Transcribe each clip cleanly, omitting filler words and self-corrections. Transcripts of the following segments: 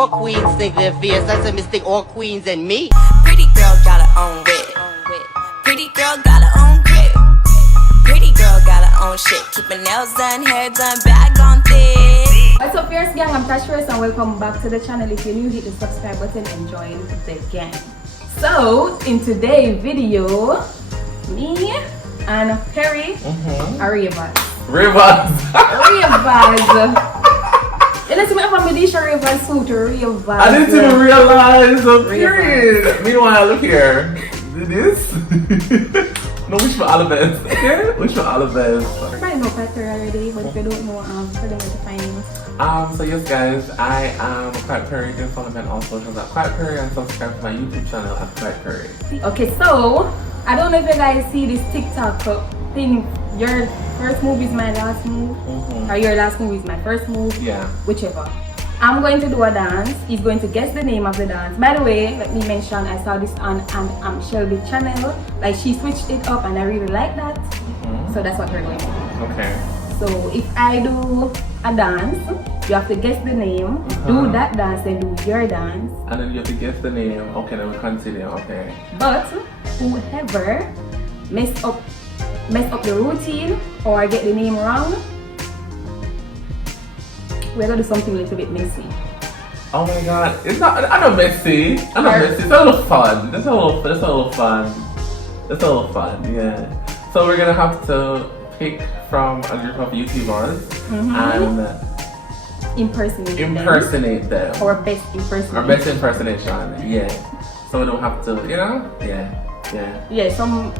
all queens think they're fierce. That's a mistake, all queens and me. Pretty girl got her own wit. Pretty girl got her own grip. Pretty girl got her own shit. Keep her nails done, hair done, bag on thick. What's up, fierce gang? I'm Tash and welcome back to the channel. If you're new, hit the subscribe button and join the gang. So, in today's video, me and Perry are Ravers. Ravers! You know, I have a Medisha Ravers suit, Ravers. I didn't even realize the period. Meanwhile, look here. This? No, wish for all the best. Okay? Wish for all the best. Everybody know Patrick already, but if you don't know, for them to find him. So yes guys, I am Quiet Perry. You can follow me on all socials at Quiet Perry and subscribe to my YouTube channel at Quiet Perry. Okay, so I don't know if you guys see this TikTok thing. Your first move is my last move, or your last move is my first move. Yeah. Whichever. I'm going to do a dance. He's going to guess the name of the dance. By the way, let me mention I saw this on Shelby's channel. Like, she switched it up and I really like that. So that's what we're going to do. Okay. So if I do a dance, you have to guess the name, do that dance, then do your dance. And then you have to guess the name. Okay, then we continue. Okay. But whoever mess up the routine or get the name wrong, we're gonna do something a little bit messy. Oh my god, it's not. I know messy. I know messy. It's a little fun. It's a little fun. Yeah. So we're gonna have to pick from a group of YouTubers and impersonate them. Or best impersonation. Our best impersonation. Yeah. So we don't have to, you know. Yeah. Yeah. Some.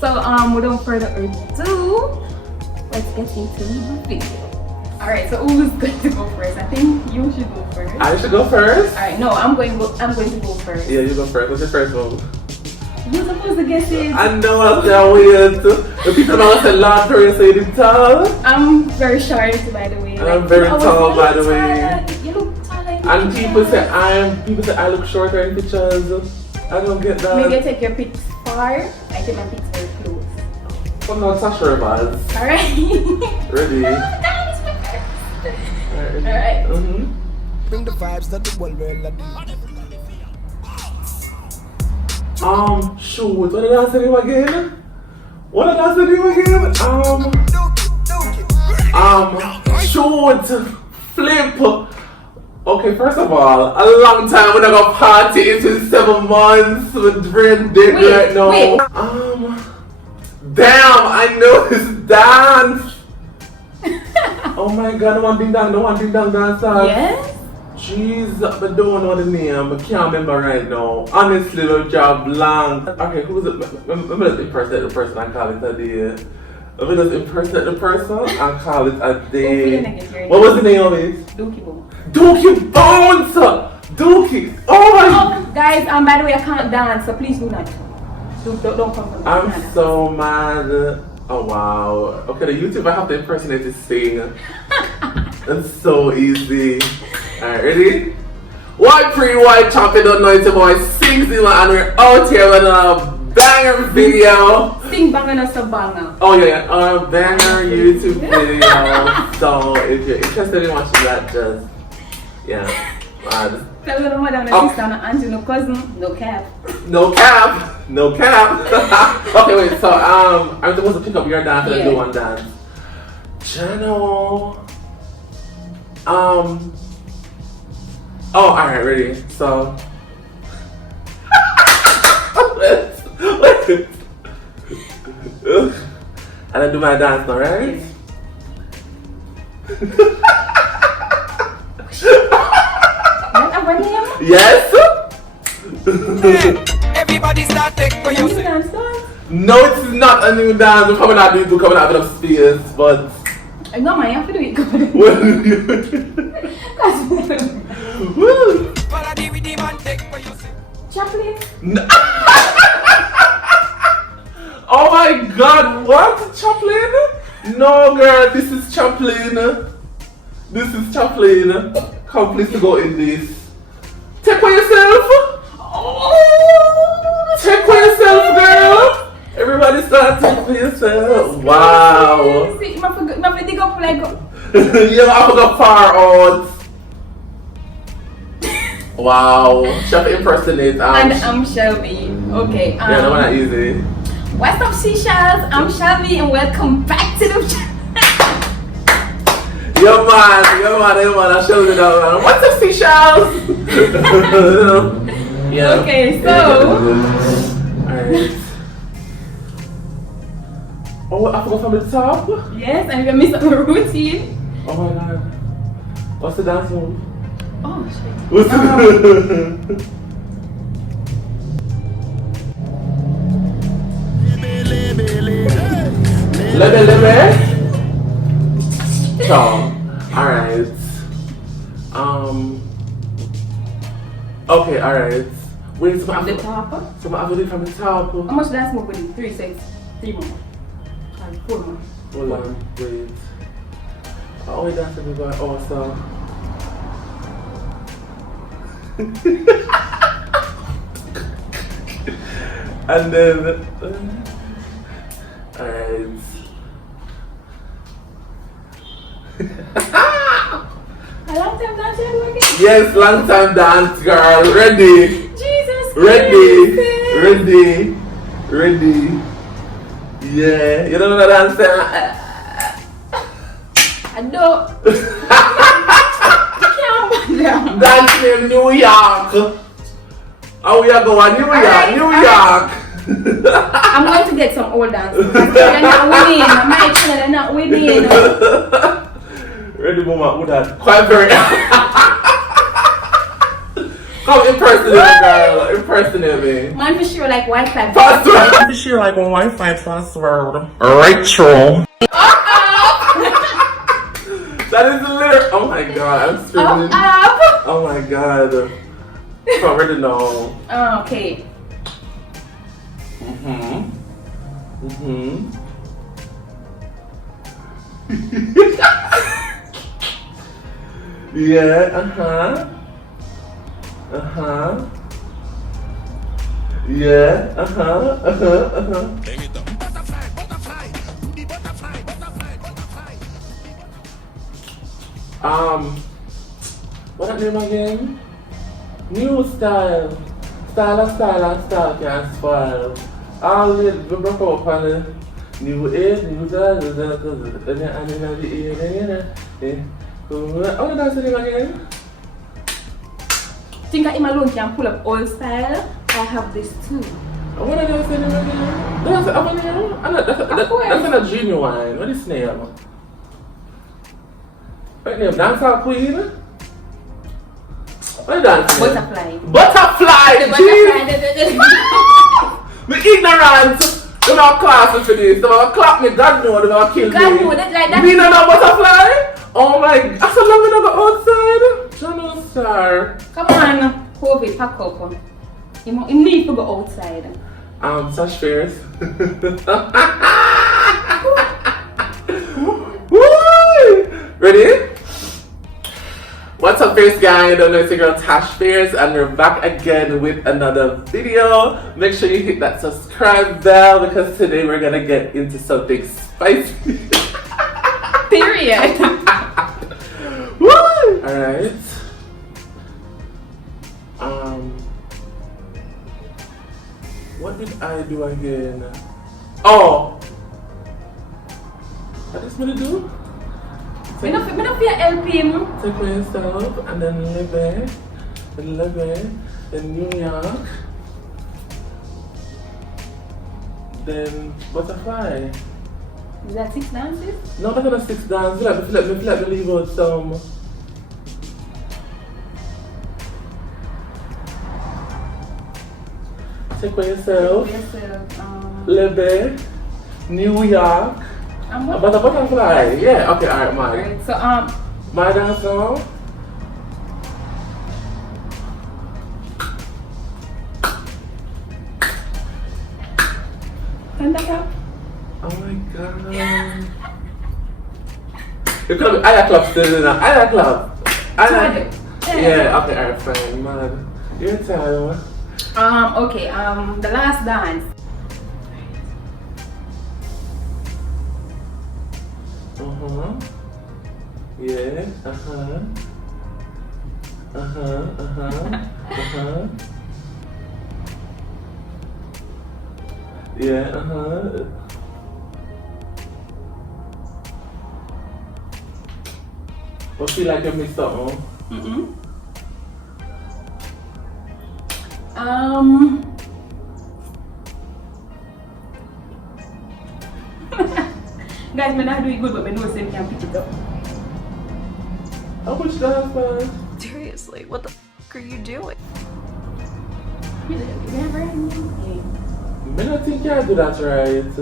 So without further ado, let's get into the video. Alright, so who's going to go first? I think you should go first. I should go first? Alright, no, I'm going to go first. Yeah, you go first. What's your first move? You're supposed to guess it. I know, I can't wait. The people now say long Perry, so you're tall. I'm very short, by the way. And I'm very tall, by the way. You look tall. And people say I look shorter in pictures. I don't get that. Maybe I take your pics far. I take my pics very close. Well, no, Tash Ravers. Alright. Ready? Alright. Bring the vibes that the world will Shoot, what did I say to you again? Shoot, flip. Okay, first of all, a long time when I got party, it's been 7 months with brain dead right now. Wait. Damn, I know this dance. Oh my god, the one ding dong dance. Yes? Jeez, I don't know the name. I can't remember right now. Honestly, the job blank. Okay, who's it? Let me just impersonate the person and call it a day. Let me just impersonate the person and call it a day. What was the name of it? Dookie Bones! Dookie! Oh my Oh, guys, by the way, I can't dance, so please do not. Don't come from me. I'm so mad. Oh wow. Okay, the YouTube I have to impersonate this thing. It's so easy. Alright, ready? White pre-white chopping, don't know it's your boy Sings and we're out here with a banger video. Sing banger us a banger. Oh yeah, a banger YouTube video. So if you're interested in watching that, just Tell your mother and sister and auntie, no cousin, no cap. No cap. Okay, wait. So I'm supposed to pick up your dance and do one dance. Channel. Oh, alright, ready. So. Wait. And I do my dance now, right? Yes. Everybody start take for yourself. No, it's not a new dance. We're coming out of space, but. I know my have to do it. Follow the rhythm and take for yourself. Chaplain. No. Oh my god, what? Chaplain? No girl, this is Chaplain. Come please to go in this. Take for yourself. Take for yourself, girl. Everybody start take for yourself. Wow. My dig up like Yeah, I forgot far out. Wow. Chef impersonate. And I'm Shelby. Okay. Yeah, that one easy. What's up, seashells? I'm Shelby, and welcome back to the channel. Yo man, I showed it out, man. What's up, seashells? Yeah. Okay, so. Alright. Oh, I forgot from the top? Yes, and you missed my routine. Oh my god. What's the dance move? Oh, shit. What's the Lebe. So, alright. Okay, alright. Wait, From the top. So I'm going from the top. How much dance move with you? 3 6, 3 more. 4 more. Hold on, wait. Oh, wait, that's going to oh, so. And then, alright. A long time dance again? Yes, long time dance, girl. Ready? Jesus Ready? Christ. Ready? Yeah, you don't know that answer? I know. Can't Dance in New York. Oh, we are going New York, New York. I'm going to get some old dance. They're not winning. My channel, they're not winning. Ready, mama, with that. Quite very. Come impersonate, girl. Impersonate me. Man, for sure, like Wi-Fi. Password. For sure, like Wi-Fi password. Rachel. That is the lyric. Oh my god, I'm screaming. Up. Oh my god. I already know. Okay. Yeah, Yeah, what that name again? New style. Style can't spoil. All the broke up on the new age, new style, oh, that's the name again? Think I alone can pull up old style? I have this too. What did I say name again? That's not a genuine. What is his name? What name? Dancehall Queen? What is that? Butterfly. Butterfly! The Jeez! butterfly. Me ignorant! They don't class me for this. They don't clap me. God know they don't kill me. God know that like that. Me don't know butterfly? Oh my... I said let me not go outside. Channel star. Come on, COVID, pack up. You need to go outside. Tash Fierce. Woo! Ready? What's up, Fierce gang? I don't know, it's your girl Tash Fierce, and we're back again with another video. Make sure you hit that subscribe bell because today we're gonna get into something spicy. Period. Woo! Alright. What did I do again? Oh! What is gonna do? Me no fear help him. Take myself and then live in New York. Then butterfly. Is that 6 dances? No, that's not 6 dance. Let me leave out some. Take by yourself. Live New York. But a butterfly. Yeah. Okay. Alright, mine. Right, so My dance now. stand back up. Oh my god. You could be Aya Club still in that. Aya Club. Yeah, okay, alright, fine, man. Your time. Okay, the last dance. Yeah, Yeah, But feel like you missed something? Guys, me not doing good, but me know same can pick it up. How much dance, man? Seriously, what the f are you doing? Never. I don't think you do that right.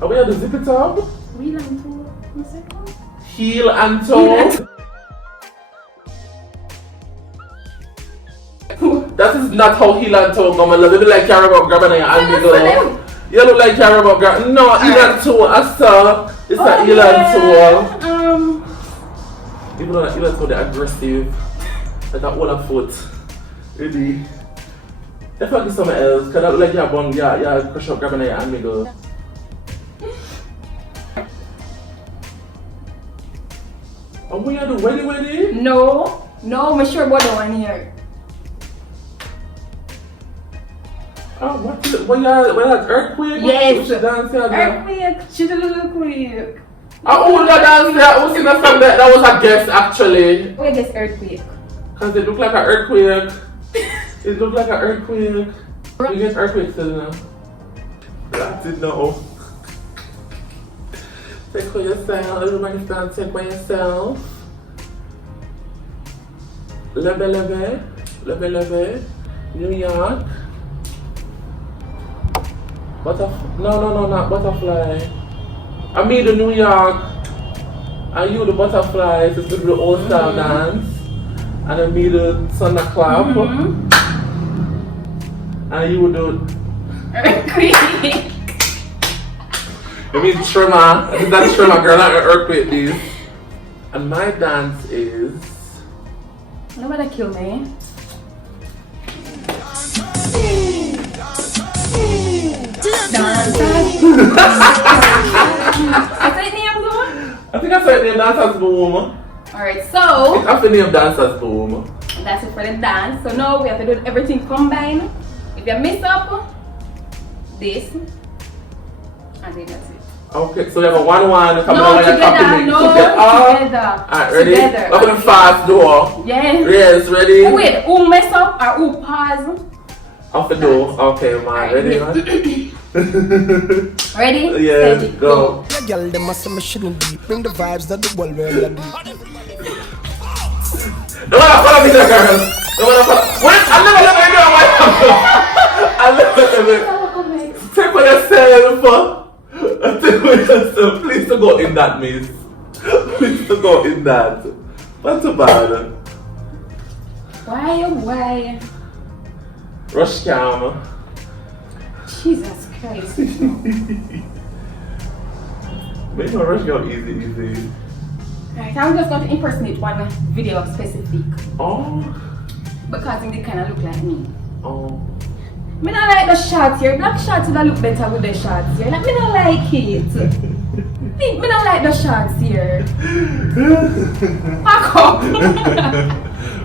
Are we going to zip it up? Wheel and toe. Heel and toe. That is not how heel and toe go, man. You look like you're about grabbing your hand, girl. You look like you're about grabbing. No, heel and toe. I saw. It's a heel and toe. Even though heel and toe, they're aggressive. Like a whole foot. Really. If I do something else, because I look like you're born, you're crush up grabbing your hand, girl. And when you do wedding? No, I'm sure about the one here. Oh, what is it? When that earthquake? Yes. She dance here. Earthquake. She did a little quick. Oh, that dance there. I was singing a song that was a guess actually. Oh, I guess earthquake. Because it looked like an earthquake. It looked like an earthquake. You get earthquakes still now. That's it now. Take for yourself. Everybody stand, take for yourself. Leve. New York. No, not butterfly. I mean the New York. And you the butterfly. It's the old style dance. And I mean the thunderclap. And you do Earthquake. I mean tremor. That's tremor, girl, not an earthquake, please. And my dance is. Nobody kill me. I said name though? I think I said name Dancers Boom. Alright, so I have to name Dancers Boom. that's it for the dance. So now we have to do everything combined. If you mess up this, and then that's it. Okay, so we have a 1-1 coming No, on like a together. copy. No, together. Alright, ready? Together. We're going fast door. Yes. Yes, ready? Wait, who mess up or who pause? Off the door. Okay, man. Ready, man? Ready? Yes, Steady, go. Yeah, girl, them must say shouldn't be. Bring the vibes that the world will do. No one follow me there, girl. No one follow. Wait, I never let me know what I never let me. Take for yourself. Take for yourself. Please don't go in that, miss. Please don't go in that. What's so bad? Why? Rush cam. Jesus Christ. Make my rush go easy. Right, I'm just going to impersonate one video specific. Oh. Because it kind of look like me. Oh. Me not like the shots here. Black shots would look better with the shots here. Like, me not like it. me not like the shots here. Pack up.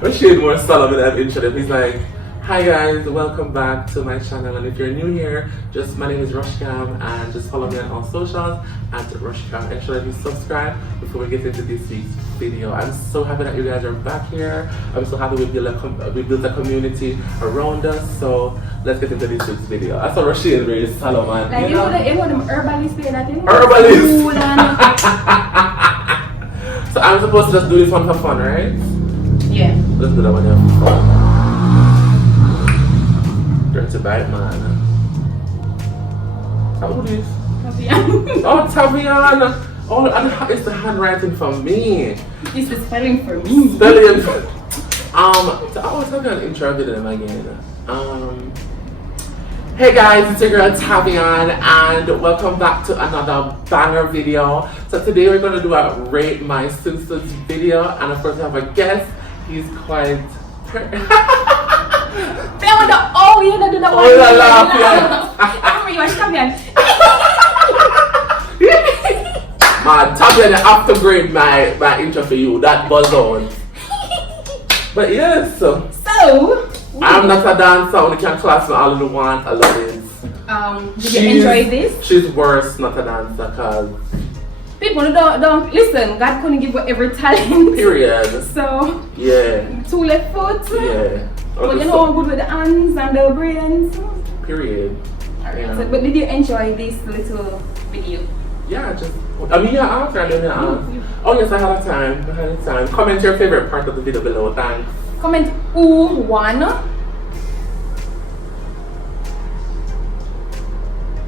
Rashid more Solomon have intro. He's like, hi guys, welcome back to my channel, and if you're new here, just my name is Rushcam, and just follow me on all socials at Rushcam. And sure that you subscribe before we get into this week's video. I'm so happy that you guys are back here. I'm so happy we built a community around us. So let's get into this week's video. I saw Rashid very Solomon. Like, you know them herbalists play that thing? Herbalist. Cool and- So I'm supposed to just do this one for fun, right? Yeah. Let's do that one for fun. Dirty bite, man. Who this? Oh, Taviana. Oh, and it's the handwriting for me. It's the spelling for me. Spelling. Taviana intro them again. Hey guys, it's your girl Tavian, and welcome back to another banger video. So today we're going to do a Rate My Simpsons video, and of course we have a guest. He's quite... Oh, you don't do that one. Oh, la, la, I remember you were champion. Man, Tavian, I have to grade my intro for you. That buzz on. But yes, So, I'm not a dancer. Only can class me all in the one. I love it. did you enjoy this? She's worse, not a dancer, cause People don't listen. God couldn't give you every talent. period. So, Yeah. 2 left foot. Yeah. But you know I'm good with the hands and the brains. Period. Alright. Yeah. So, but did you enjoy this little video? Yeah, after I did Oh yes, I had a time. Comment your favorite part of the video below. Thanks. Comment who won.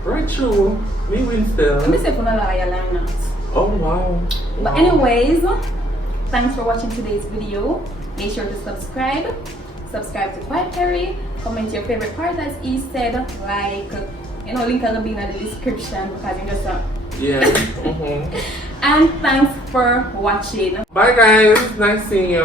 Right, true. Me win still. Let me say for another line out. Oh wow. But anyways, thanks for watching today's video. Make sure to subscribe to Quiet Perry. Comment your favorite part as he said. Like, you know, link will be in the description because you just Yeah. And thanks for watching. Bye guys. Nice seeing you.